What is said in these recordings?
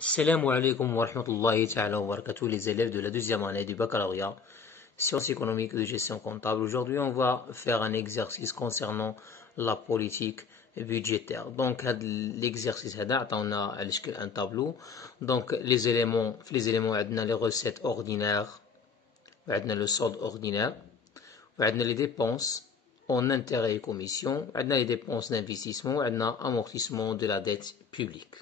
Salam alaikum wa rahmatullahi ta'ala wa barakatuh, les élèves de la deuxième année du baccalauréat, sciences économiques et de gestion comptable. Aujourd'hui, on va faire un exercice concernant la politique budgétaire. Donc, l'exercice, on a un tableau. Donc, les éléments, on a les recettes ordinaires, on a le solde ordinaire, on a les dépenses en intérêts et commissions, on a les dépenses d'investissement, on a amortissement de la dette publique.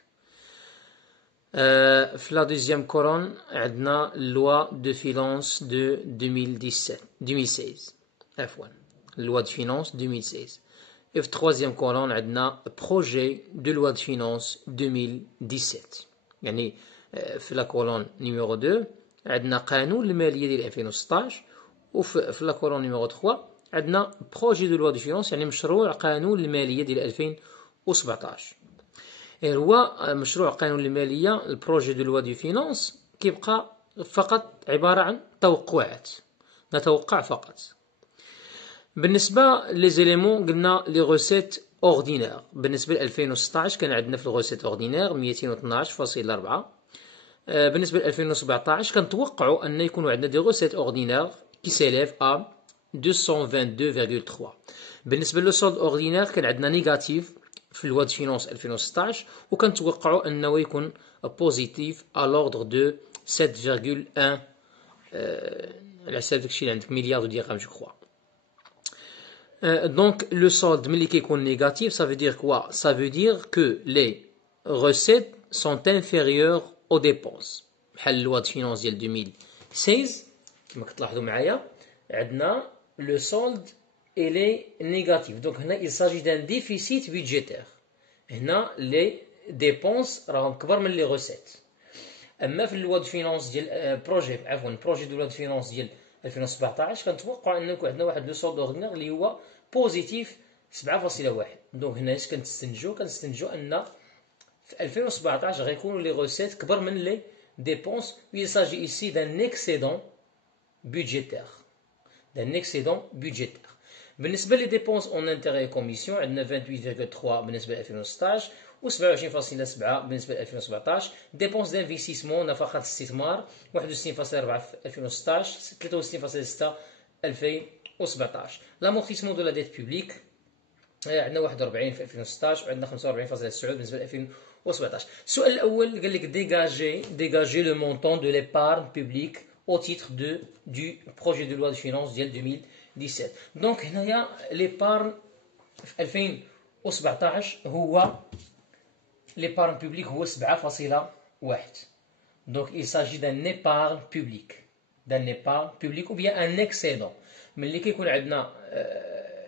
في la deuxième colonne عندنا loi de finances de 2016 F1 loi de finances 2016 et في troisième colonne عندنا projet de loi de finances 2017 يعني في la colonne numéro 2 عندنا قانون المالية ديال 2016 وفي la colonne numéro 3 عندنا projet de loi de finances يعني مشروع قانون المالية ديال 2017 هو مشروع قانون المالية البروجي دو لوا دو فينانس كيبقى فقط عبارة عن توقعات نتوقع فقط. بالنسبة لي زيليمون قلنا لي غوسيت اوردينير بالنسبة ل 2016 كان عندنا في الغوسيت اوردينير 212.4. بالنسبة ل 2017 كنتوقعوا أن يكونوا عندنا دي غوسيت اوردينير كي سيليف ا 222.3. بالنسبة لو سولد اوردينير كان عندنا نيجاتيف في اللوا دو فينانس 2016 وكنتوقعوا انه يكون بوزيتيف ا لوردر دو 7.1 على حساب داكشي اللي عندك مليار درهم جو كخوا. دونك لو سولد ملي كيكون نيجاتيف ça veut dire quoi? Ça veut dire que les recettes sont inférieures aux dépenses. بحال اللوا دو فينانس ديال 2016 كما كتلاحظوا معايا عندنا لو سولد il est négatif. Donc, il s'agit d'un déficit budgétaire. Les dépenses راهم كبر من les recettes. أما في اللوا دو فينانس ديال بروجي دو لوا دو فينانس ديال 2017 كنتوقع أن يكون عندنا واحد لو سولد اوردينير اللي هو بوزيتيف 7.1. دونك هنا اش كنستنتجو أن في 2017 غيكونوا لي غوسيت كبر من لي ديبونس. Il s'agit ici d'un excédent budgétaire. بالنسبة لي ديبونس اون انتيغي كوميسيون عندنا 28.3 بالنسبة ل 2016 و 27.7 بالنسبة ل 2017. ديبونس دانفيستيسمون نفقات الاستثمار 61.4 في 2016 63.6 2017. لامورتيسمون دو لا ديت بوبليك عندنا 41 في 2016 وعندنا 45.9 بالنسبة ل 2017. السؤال الأول قال لك ديجاجي لو مونطون دو ليبارن بوبليك au titre du projet de loi de finances ديال 2017. دونك هنايا ليبارن في 2017 هو ليبارن بوبليك هو 7.1. دونك il s'agit d'un épargne public ou bien un excédent. ملي كيكون عندنا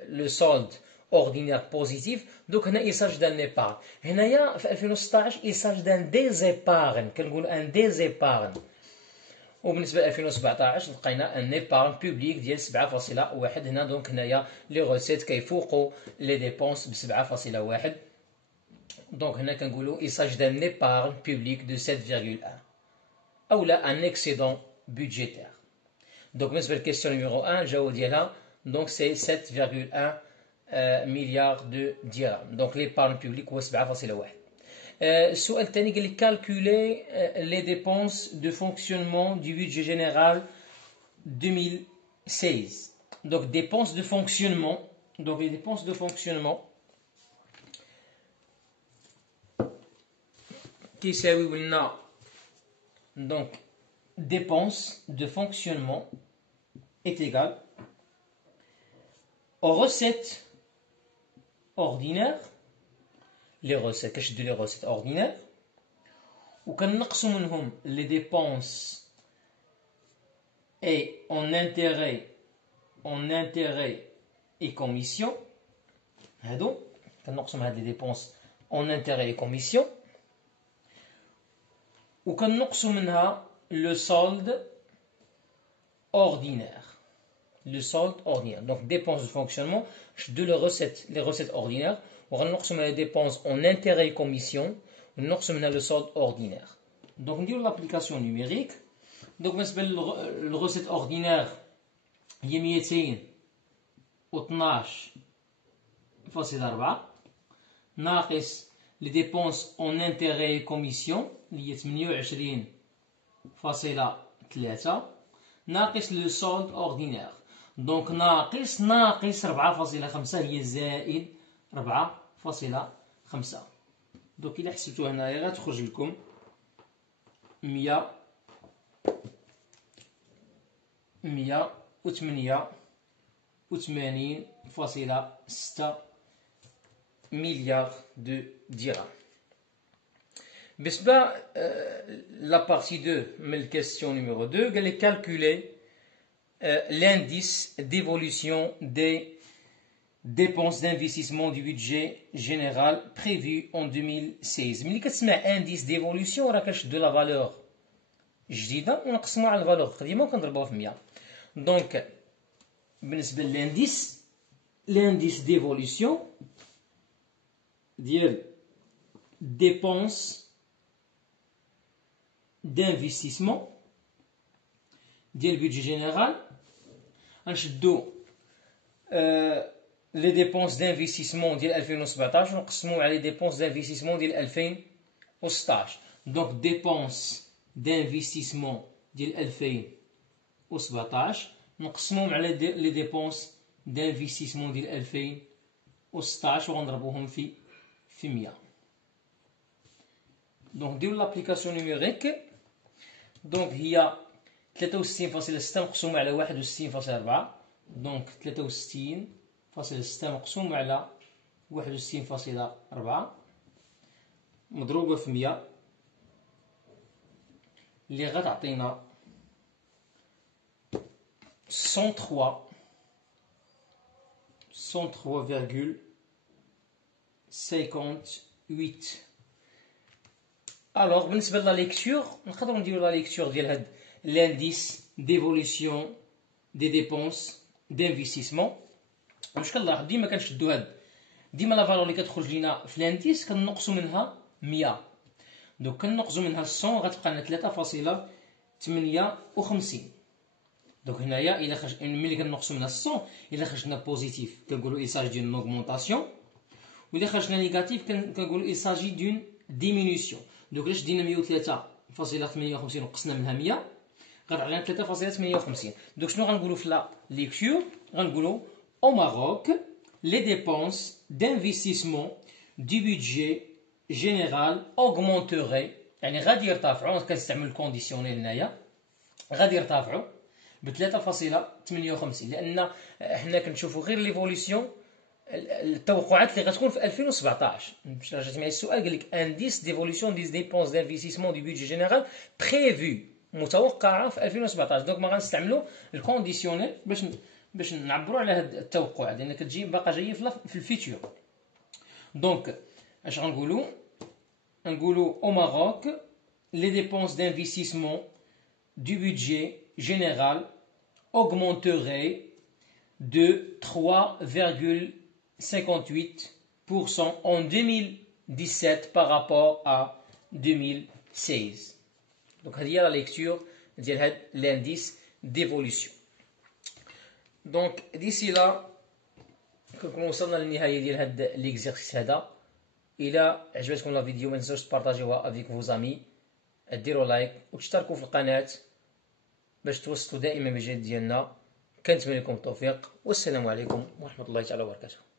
لو سولد اوردينير بوزيتيف دونك هنا il s'agit d'un épargne. هنايا في 2016 il s'agit d'un désépargne كنقول ان désépargne. وبالنسبه ل 2017 لقينا ان ايبارن بوبليك ديال 7.1 هنا. دونك هنايا لي غوسيت كيفوقوا لي ديبونس ب 7.1. دونك هنا كنقولوا il s'agit d'un épargne public de 7.1 او لا ان اكسيدون budgétaire. دونك بالنسبه للكيستيون نيميرو 1 الجواب ديالها دونك سي 7.1 مليار دو درهم. دونك ليبارن بوبليك هو 7.1. السؤال الثاني قال لك calculer les dépenses de fonctionnement du budget général 2016. Donc dépenses de fonctionnement. Donc les dépenses de fonctionnement كيساويو لنا donc dépenses de fonctionnement est égal aux recettes ordinaires. Les recettes كنشدو لي recettes ordinaires وكنقصو منهم les dépenses et en intérêt et commission. هادو كنقصو من هاد les dépenses en intérêt et commission وكنقصو منها le solde ordinaire. Donc dépenses de fonctionnement شدو les recettes ordinaires وغنقصوا من les dépenses en intérêt et commission ونقصوا منها le solde ordinaire. Donc نديرو l'application numérique. donc بالنسبة للغوسيت ordinaire هي 212.4 ناقص لي ديبونس اون انتيغي كوميسيون اللي هي 28.3 ناقص لو سولد اوردينير. دونك ناقص 4.5 هي زائد 4.5. دونك إلا حسبتو هنايا غتخرج لكم 188.6 مليار دو درهم. بالنسبة لا بارتي 2 من الكاستيون نيميرو 2 قال لك calculer l'indice d'évolution des dépenses d'investissement du budget général prévu en 2016. ملي كتسمع indice d'évolution راه كنشدو لا فالور جديدة ونقسموها على الفالور قديمة وكنضربوها في 100. دونك بالنسبة للانديس d'évolution ديال dépenses d'investissement ديال البيدجي جينيرال غنشدو لي ديبونس d'investissement ديال 2017 ونقسموهم على لي ديبونس d'investissement ديال 2016. دونك ديبونس d'investissement ديال 2017 نقسموهم على لي ديبونس d'investissement ديال 2016 وغنضربوهم في 100. دونك نديرو لابليكاسيون نيميريك. دونك هي 63.6 مقسومة على 61.4. دونك 63.6 مقسومة على 61.4 مضروبة في 100 اللي غتعطينا 103,58. الوغ بالنسبة لا ليكتور نقدرو نديرو لا ليكتور ديال هاد لانديس ديفولوسيون دي ديبونس دانفستيسمون. واش كنلاحظ ديما كنشدو هاد ديما لا فالور اللي كتخرج لينا في لانديس كنقصو منها 100. دوك كنقصو منها 100 غتبقى لنا 3.58. دونك هنايا الا خرج ملي كنقصو منها 100 الا خرجنا بوزيتيف كنقولو il s'agit d'une augmentation واذا خرجنا نيجاتيف كنقولو il s'agit d'une diminution. دوك الا شدينا 103.58 وقسنا منها 100 غتعطينا 3.58. دوك شنو غنقولو في لا ليكتور غنقولو au Maroc les dépenses d'investissement du budget général augmenteraient يعني غادي يرتفعوا كنستعمل الكونديسيونيل هنايا غادي يرتفعوا ب 3.58 لان حنا كنشوفوا غير ليفوليسيون التوقعات اللي غتكون في 2017. باش رجعت معايا السؤال قال لك انديس ديفوليسيون دي ديبونس دانفستيسمون دو بيدجي جينيرال بريفو متوقعه في 2017. دونك ما غنستعملوا الكونديسيونيل باش نعبروا على هذا التوقع لان كتجي باقا جايه في الفيتور. دونك اش غنقولوا au Maroc les dépenses d'investissement du budget général augmenteraient de 3,58% en 2017 par rapport à 2016. Donc هذه هي لا ليكتور ديال هاد l'indice d'évolution. دونك ديسي لا كنكون وصلنا للنهايه ديال هاد ليكزيرسيس هذا. الى عجبتكم لا فيديو ما تنساوش تبارطاجيوها افيك فوز امي، ديروا لايك وتشتركوا في القناه باش توصلوا دائما بالجديد ديالنا. كنتمنى لكم التوفيق والسلام عليكم ورحمه الله تعالى وبركاته.